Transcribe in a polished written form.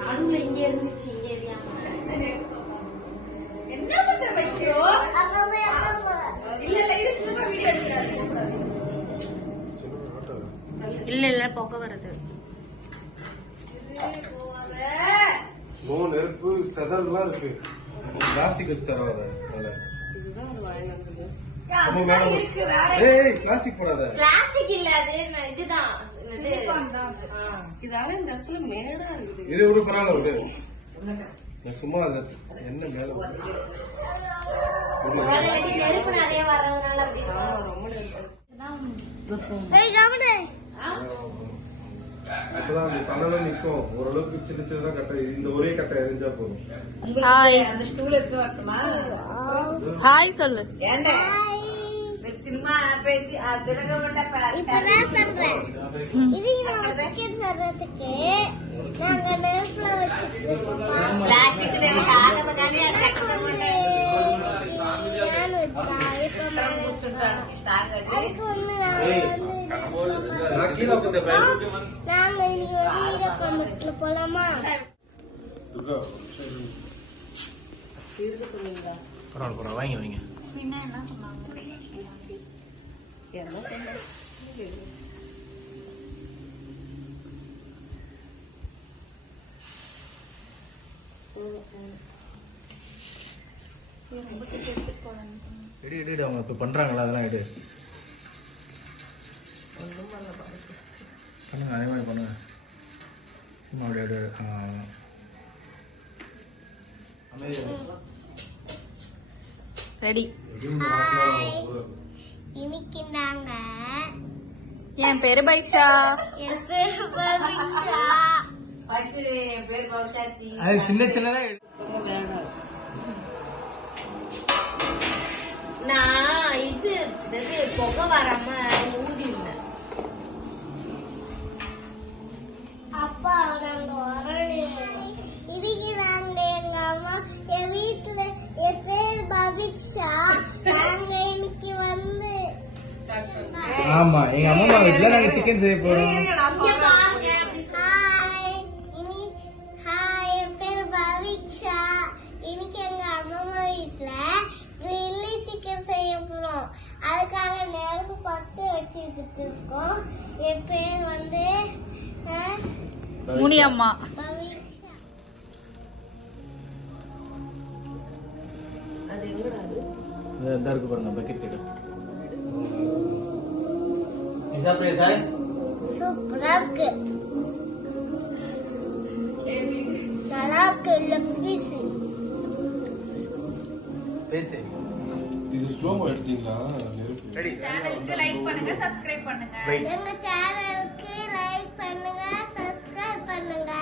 நடுவுல இங்க இருந்துச்சு, இங்க என்ன பண்ற பைச்சோ? இல்ல இல்ல இது சும்மா வீடியோ எடுக்கறாரு. இல்ல இல்ல பொக்க வருது. நோ நெருப்பு செதல்லாம் இருக்கு. பிளாஸ்டிக் எடுத்து தரவாத. இதுதான் ஒரு வாயில இருக்குது. ஏய் பிளாஸ்டிக் போடாத. பிளாஸ்டிக் இல்ல, அது இதுதான். இதால இந்த இடத்துல மேடா இருக்குது. இது ஒரு பரவாயில்ல விடு. சும்மா அது என்ன மேல நெருப்பு நிறைய வர்றதுனால அப்படி அப்பதான் அந்த தணல நிக்கும். ஓரளவுக்கு சின்ன சின்னதா கட்ட இந்த ஒரே கட்டை எரிஞ்சா போதும். அந்த ஸ்டூல் எடுத்து வரட்டுமா? ஹாய் சொல்லு. சினிமா பேசி திலகமண்ட இப்பதான் சொல்றேன். இது நான் சிக்கன் சர்றதுக்கு நாங்க நெருப்புல வச்சிருக்கோம். பிளாஸ்டிக் தேவை ஆகாத காணி சக்கரமண்ட நான் வச்சிருக்கேன். இப்ப ஸ்டாக் அதுக்கு வந்து நான் கீழே போட்ட பையன் நாங்க இன்னைக்கு வந்து ஈரப்பழத்துல போலாமா? பரவாயில்ல வாங்கி வைங்க. என்ன சொன்னாங்க? என்ன சொன்னாங்க? எடு அவங்க இப்ப பண்றாங்களா அதெல்லாம் எடு. பண்ணுங்க அதே மாதிரி பண்ணுங்க. சும்மா அப்படியே எடு. ரெடி. இன்னைக்கு நாங்க என் பேரு பைக்ஷா. என் பேரு பவிஷா. என் பேர் பவுஷாத்தி. அது சின்ன சின்னதா நான் இது பொகை வராம ஊதிருந்தேன். அப்பா நாங்க வரணும். இன்னைக்கு நாங்க எங்க அம்மா என் வீட்டுல என் பேர் பவிஷா. நாங்க இன்னைக்கு வந்து ஆமா எங்க அம்மா வீட்டுல நாங்க சிக்கன் செய்ய போறோம். இங்க பாருங்க. ஹாய் என் பேர் பவிஷா. இன்னைக்கு எங்க அம்மா வீட்டுல கிரில்லி சிக்கன் செய்ய போறோம். அதுக்காக நெருப்பு பத்து வச்சுக்கிட்டு இருக்கோம். என் பேர் வந்து முனியம்மா. பவிஷா. அது எங்கடா அது? இந்த இருக்கு பாருங்க பக்கெட் கிட்ட. இசா பிரேஸ் ஆய் சூப்பரா இருக்கு. நல்லா இருக்கு. Leg piece. பேசு. இது ஸ்லோமோ எடுத்தீங்களா? ரெடி. சேனலுக்கு லைக் பண்ணுங்க, சப்ஸ்கிரைப் பண்ணுங்க. எங்க சேனலுக்கு லைக் பண்ணுங்க, சப்ஸ்கிரைப் பண்ணுங்க.